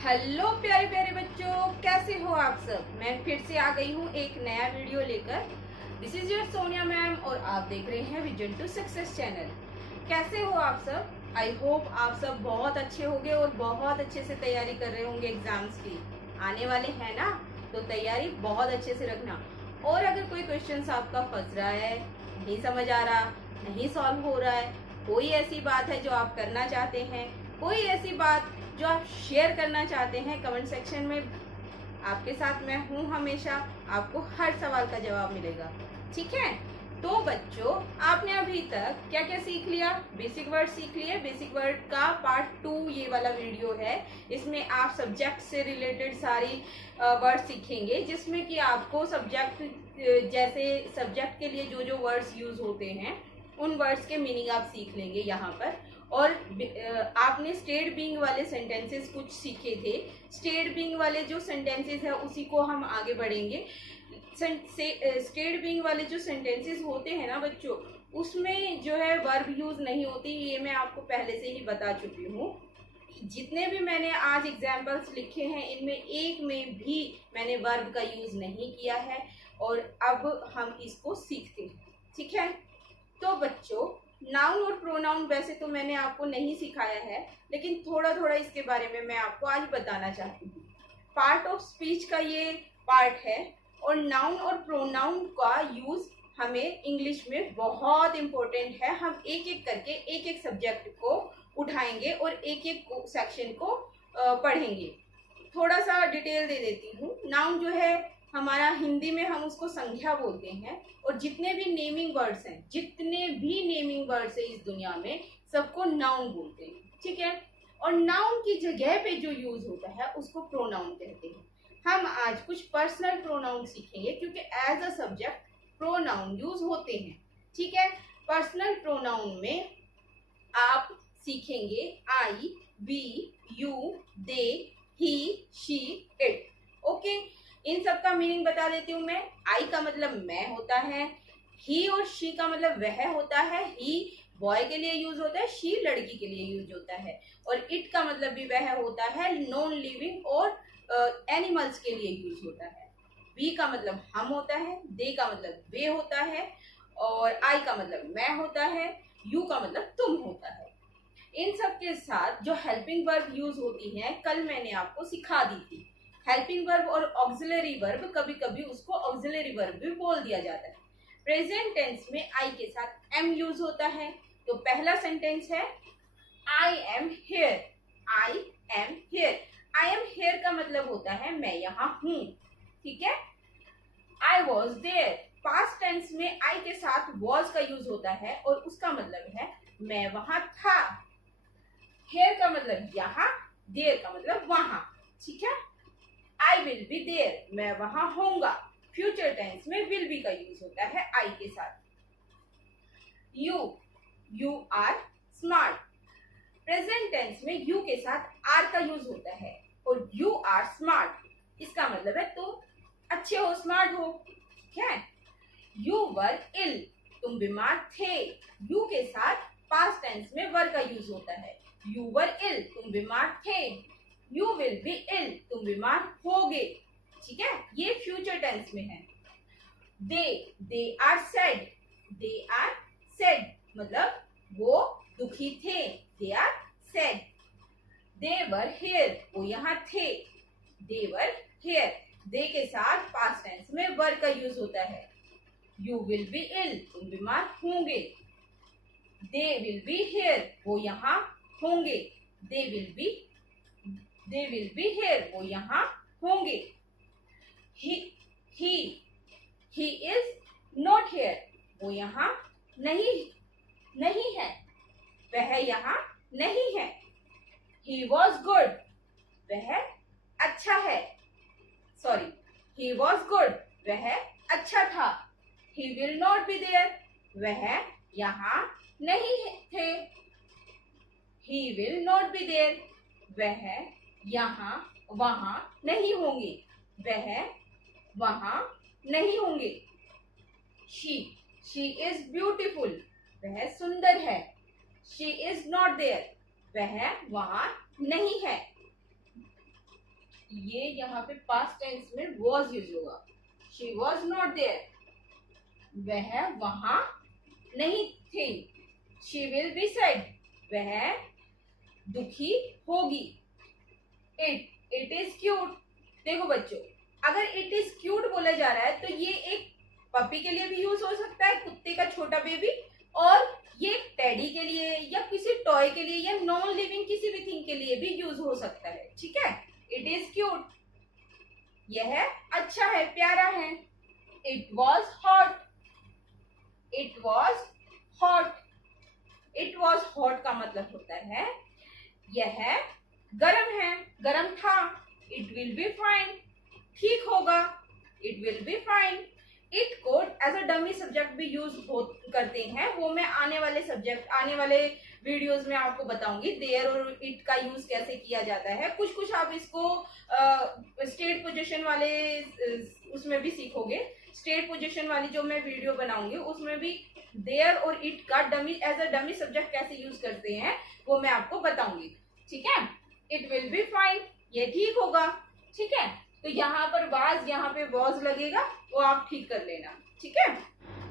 Hello प्यारे प्यारे बच्चों, कैसे हो आप सब। मैं फिर से आ गई हूँ एक नया वीडियो लेकर। This is your Sonia ma'am और आप देख रहे हैं विजन टू सक्सेस चैनल। कैसे हो आप सब। आई होप आप सब बहुत अच्छे होंगे और बहुत अच्छे से तैयारी कर रहे होंगे एग्जाम्स की। आने वाले हैं ना, तो तैयारी बहुत अच्छे से रखना। और अगर कोई क्वेश्चन आपका फंस रहा है, नहीं समझ आ रहा, नहीं सॉल्व हो रहा है, कोई ऐसी बात है जो आप करना चाहते हैं, कोई ऐसी बात जो आप शेयर करना चाहते हैं, कमेंट सेक्शन में आपके साथ मैं हूं हमेशा। आपको हर सवाल का जवाब मिलेगा, ठीक है। तो बच्चों, आपने अभी तक क्या क्या सीख लिया। बेसिक वर्ड सीख लिए। बेसिक वर्ड का पार्ट 2 ये वाला वीडियो है। इसमें आप सब्जेक्ट से रिलेटेड सारी वर्ड सीखेंगे, जिसमें कि आपको सब्जेक्ट जैसे सब्जेक्ट के लिए जो जो वर्ड्स यूज होते हैं उन वर्ड्स के मीनिंग आप सीख लेंगे यहाँ पर। और आपने स्टेट बीइंग वाले सेंटेंसेस कुछ सीखे थे। स्टेट बीइंग वाले जो सेंटेंसेस है उसी को हम आगे बढ़ेंगे। स्टेट बीइंग वाले जो सेंटेंसेस होते हैं ना बच्चों, उसमें जो है वर्ब यूज नहीं होती, ये मैं आपको पहले से ही बता चुकी हूँ। जितने भी मैंने आज एग्जाम्पल्स लिखे हैं, इनमें एक में भी मैंने वर्ब का यूज नहीं किया है। और अब हम इसको सीखते हैं, ठीक है। तो बच्चों, नाउन और प्रोनाउन वैसे तो मैंने आपको नहीं सिखाया है, लेकिन थोड़ा थोड़ा इसके बारे में मैं आपको आज बताना चाहती हूँ। पार्ट ऑफ स्पीच का ये पार्ट है। और नाउन और प्रोनाउन का यूज हमें इंग्लिश में बहुत इम्पोर्टेंट है। हम एक एक करके एक एक सब्जेक्ट को उठाएंगे और एक एक सेक्शन को पढ़ेंगे। थोड़ा सा डिटेल दे देती हूँ। नाउन जो है हमारा, हिंदी में हम उसको संख्या बोलते हैं। और जितने भी नेमिंग वर्ड्स हैं, जितने भी नेमिंग वर्ड्स हैं इस दुनिया में, सबको नाउन बोलते हैं, ठीक है। और नाउन की जगह पे जो यूज होता है उसको प्रोनाउन कहते हैं। हम आज कुछ पर्सनल प्रोनाउन सीखेंगे, क्योंकि as a subject pronoun use होते हैं, ठीक है। पर्सनल प्रोनाउन में आप सीखेंगे I, we, you, they, he, she, it. Okay, इन सब का मीनिंग बता देती हूँ मैं। आई का मतलब मैं होता है। ही और शी का मतलब वह होता है। ही बॉय के लिए यूज होता है, शी लड़की के लिए यूज होता है। और इट का मतलब भी वह होता है, नॉन लिविंग और एनिमल्स के लिए यूज होता है। वी का मतलब हम होता है। दे का मतलब वे होता है। और आई का मतलब मैं होता है। यू का मतलब तुम होता है। इन सब के साथ जो हेल्पिंग वर्ब यूज होती है, कल मैंने आपको सिखा दी थी। हेल्पिंग वर्ब और ऑक्सिलरी वर्ब, कभी कभी उसको ऑक्सिलरी वर्ब भी बोल दिया जाता है। प्रेजेंट टेंस में आई के साथ एम यूज होता है। तो पहला सेंटेंस है I am here. I am here. I am here का मतलब होता है मैं यहाँ हूँ, ठीक है। I was there. Past tense में आई के साथ वॉज का यूज होता है और उसका मतलब है मैं वहां था। हियर का मतलब यहाँ, देयर का मतलब वहां, ठीक है। आई विल बी देयर, मैं वहां होऊंगा। फ्यूचर टेंस में विल बी का यूज होता है आई के साथ। You are smart. Present tense में यू के साथ आर का यूज होता है और यू आर स्मार्ट, इसका मतलब है तुम अच्छे हो, स्मार्ट हो, ठीक है। यू वर इल, तुम बीमार थे। यू के साथ पास्ट टेंस में वर का यूज होता है। यू वर इल, तुम बीमार थे। यू विल बी इल, तुम बीमार होगे, ठीक है। ये फ्यूचर टेंस में है। They are sad. They are sad मतलब वो दुखी थे। They are sad. They were here, वो यहाँ थे। दे वर हियर। दे के साथ पास्ट टेंस में वर का यूज होता है। यू विल बी इल, तुम बीमार होंगे। दे विल बी हियर, वो यहाँ होंगे। दे विल बी हियर, वो यहाँ होंगे। ही इज नॉट हियर, वो यहाँ नहीं है, वह यहाँ नहीं है। ही वॉज गुड, वह अच्छा है। सॉरी, ही वॉज गुड, वह अच्छा था। He will not be there, वह यहाँ नहीं थे। He will not be there, वह यहाँ वहां नहीं होंगे, वह वहां नहीं होंगे। शी इज ब्यूटिफुल, वह सुंदर है। शी इज नॉट देयर, वह वहां नहीं है। ये यहाँ पे पास्ट टेंस में was यूज होगा। शी was नॉट देयर, वह वहां नहीं थी। शी विल बी सैड, वह दुखी होगी। It is cute. देखो बच्चों, अगर इट इज क्यूट बोला जा रहा है तो ये एक पपी के लिए भी यूज हो सकता है, कुत्ते का छोटा बेबी, और ये टेडी के लिए या किसी टॉय के लिए या नॉन लिविंग किसी भी थिंग के लिए भी यूज हो सकता है। ठीक है, इट इज क्यूट, यह अच्छा है, प्यारा है। It was hot, it was hot. It was hot का मतलब होता है यह गरम है, गरम था। इट विल बी फाइन, ठीक होगा। It will be fine. It को एज अ डमी सब्जेक्ट भी यूज करते हैं, वो मैं आने वाले वीडियोस में आपको बताऊंगी। देयर और इट का यूज कैसे किया जाता है। कुछ कुछ आप इसको स्टेट पोजीशन वाले उसमें भी सीखोगे। स्टेट पोजीशन वाली जो मैं वीडियो बनाऊंगी उसमें भी देयर और इट का dummy as a dummy subject कैसे यूज करते हैं वो मैं आपको बताऊंगी। ठीक है, इट विल बी फाइन, ये ठीक होगा। ठीक है, तो यहाँ पर वाज, यहाँ पे वॉज लगेगा, वो आप ठीक कर लेना। ठीक है,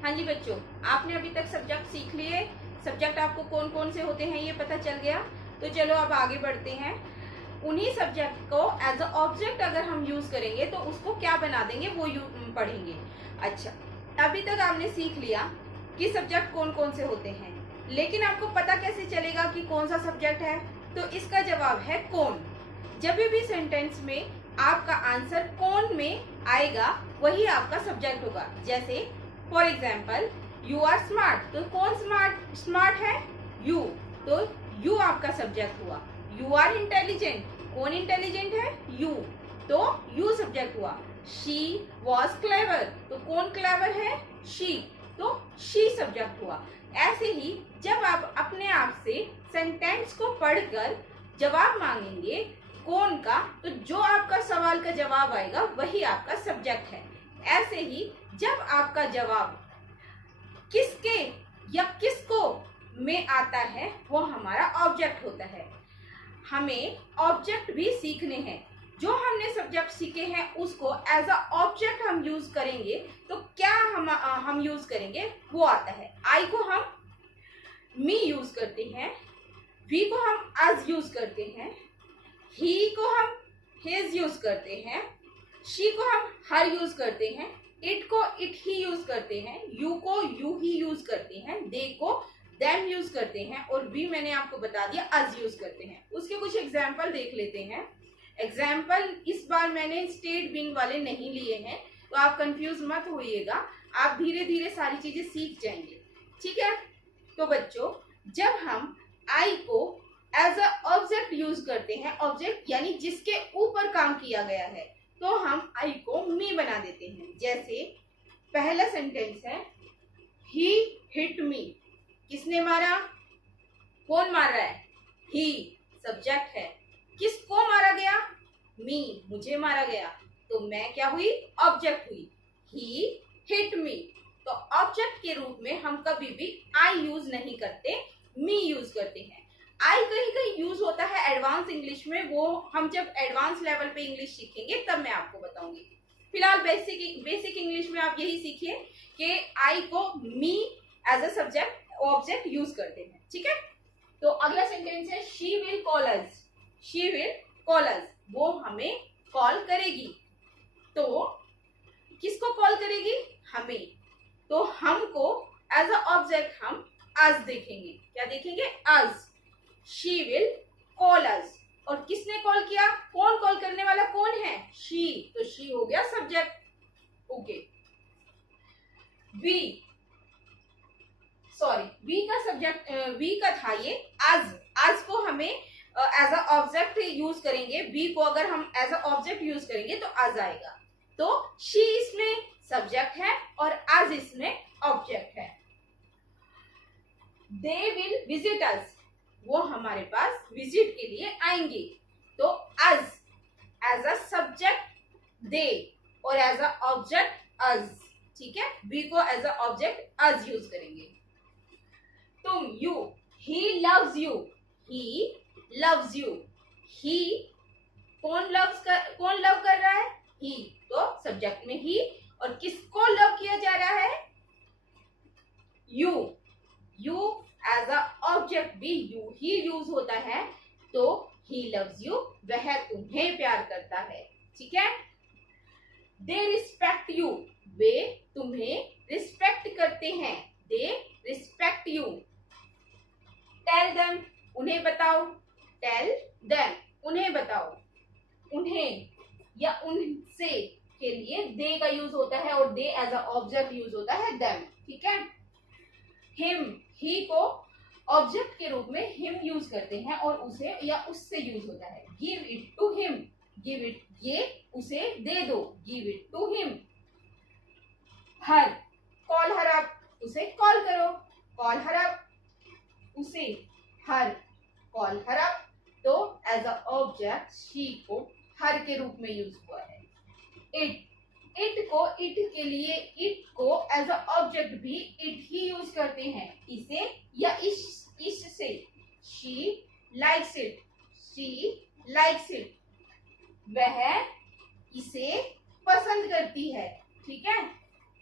हाँ जी बच्चों, आपने अभी तक सब्जेक्ट सीख लिए। सब्जेक्ट आपको कौन कौन से होते हैं ये पता चल गया। तो चलो अब आगे बढ़ते हैं। उन्हीं सब्जेक्ट को एज अ ऑब्जेक्ट अगर हम यूज करेंगे तो उसको क्या बना देंगे वो पढ़ेंगे। अच्छा, अभी तक आपने सीख लिया कि सब्जेक्ट कौन कौन से होते हैं, लेकिन आपको पता कैसे चलेगा कि कौन सा सब्जेक्ट है? तो इसका जवाब है कौन। जब भी सेंटेंस में आपका आंसर कौन में आएगा वही आपका सब्जेक्ट होगा। जैसे for example, you are smart, तो कौन स्मार्ट है? यू, तो यू आपका सब्जेक्ट हुआ। यू आर इंटेलिजेंट, कौन इंटेलिजेंट है? यू, तो यू सब्जेक्ट हुआ। शी वॉज क्लेवर, तो कौन क्लेवर है? शी, तो शी सब्जेक्ट हुआ। ऐसे ही जब आप अपने आप से सेंटेंस को पढ़कर जवाब मांगेंगे कौन का, तो जो आपका सवाल का जवाब आएगा वही आपका सब्जेक्ट है। ऐसे ही जब आपका जवाब किसके या किसको में आता है वो हमारा ऑब्जेक्ट होता है। हमें ऑब्जेक्ट भी सीखने हैं। जो हमने सब्जेक्ट सीखे हैं उसको एज अ ऑब्जेक्ट हम यूज करेंगे तो क्या हम यूज करेंगे वो आता है। आई को हम मी यूज करते हैं, वी को हम अस यूज करते हैं, ही को हम हिज यूज करते हैं, शी को हम हर यूज करते हैं, इट को इट ही यूज करते हैं, यू को यू ही यूज करते हैं, दे को देम यूज करते हैं, और वी मैंने आपको बता दिया अस यूज करते हैं। उसके कुछ एग्जाम्पल देख लेते हैं। एग्जाम्पल इस बार मैंने स्टेट बिन वाले नहीं लिए हैं, तो आप कंफ्यूज मत होइएगा, आप धीरे धीरे सारी चीजें सीख जाएंगे। ठीक है, तो बच्चों जब हम आई को एज अ ऑब्जेक्ट यूज करते हैं, ऑब्जेक्ट यानी जिसके ऊपर काम किया गया है, तो हम आई को मी बना देते हैं। जैसे पहला सेंटेंस है, ही हिट मी, किसने मारा? कौन मार रहा है? ही सब्जेक्ट है। किसको मारा गया? मी, मुझे मारा गया, तो मैं क्या हुई? ऑब्जेक्ट हुई। ही हिट मी, तो ऑब्जेक्ट के रूप में हम कभी भी आई यूज नहीं करते, मी यूज करते हैं। आई कहीं कहीं यूज होता है एडवांस इंग्लिश में, वो हम जब एडवांस लेवल पे इंग्लिश सीखेंगे तब मैं आपको बताऊंगी। फिलहाल बेसिक इंग्लिश में आप यही सीखिए कि आई को me as a subject object use करते हैं। ठीक है, तो अगला सेंटेंस है, she will call us, she will call us, वो हमें कॉल करेगी। तो किसको कॉल करेगी? हमें, तो हमको एज अ ऑब्जेक्ट हम अस देखेंगे। क्या देखेंगे? अस। शी विल कॉल अस, और किसने कॉल किया? कौन कॉल करने वाला कौन है? शी, तो शी हो गया subject. Okay, we, sorry we का सब्जेक्ट वी का था ये अस। अस को हमें एज अ ऑब्जेक्ट यूज करेंगे। वी को अगर हम एज अ ऑब्जेक्ट यूज करेंगे तो अस आएगा। तो शी इसमें सब्जेक्ट है और अस इसमें ऑब्जेक्ट है। दे विल विजिट अस, वो हमारे पास विजिट के लिए आएंगे। तो us as a subject they और एज अ ऑब्जेक्ट अस। ठीक है, वी को as a object us use करेंगे। तुम, you, he loves you, he loves you, he कौन लव कर रहा है? ही, तो सब्जेक्ट में ही। और किसको लव किया जा रहा है? You. You as a object भी यू ही यूज होता है, तो ही लव्स यू, वह तुम्हें प्यार करता है। ठीक है। दे रिस्पेक्ट यू, वे तुम्हें रिस्पेक्ट करते हैं। They respect you. Tell them, उन्हें बताओ। टेल देम, उन्हें बताओ। उन्हें या उनसे के लिए दे का यूज होता है और दे एज अ ऑब्जेक्ट यूज होता है देम। ठीक है। हिम, ही को ऑब्जेक्ट के रूप में हिम यूज करते हैं और उसे या उससे यूज होता है। Give it to him, give it, ये उसे दे दो। Give it to him. Her, call her up, उसे कॉल करो। कॉल हर अप, उसे, हर, कॉल हर अप, तो एज अ ऑब्जेक्ट शी को हर के रूप में यूज हुआ है। इट, इट को, इट के लिए इट को एज अ ऑब्जेक्ट भी इट ही यूज करते हैं। इसे या इससे। She likes it, she likes it, वह इसे पसंद करती है। ठीक है।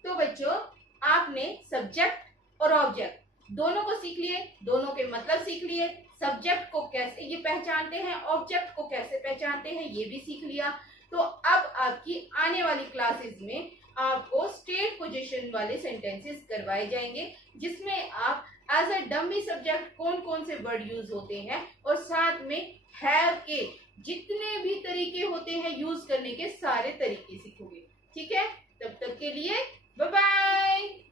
तो बच्चों, आपने सब्जेक्ट और ऑब्जेक्ट दोनों को सीख लिए, दोनों के मतलब सीख लिए। सब्जेक्ट को कैसे ये पहचानते हैं, ऑब्जेक्ट को कैसे पहचानते हैं, ये भी सीख लिया। तो अब आपकी आने वाली क्लासेस में आपको स्टेट पोजीशन वाले सेंटेंसेस करवाए जाएंगे, जिसमें आप एज अ डमी सब्जेक्ट कौन कौन से वर्ड यूज होते हैं और साथ में हैव के जितने भी तरीके होते हैं यूज करने के सारे तरीके सीखोगे। ठीक है। तब तक के लिए बाय बाय।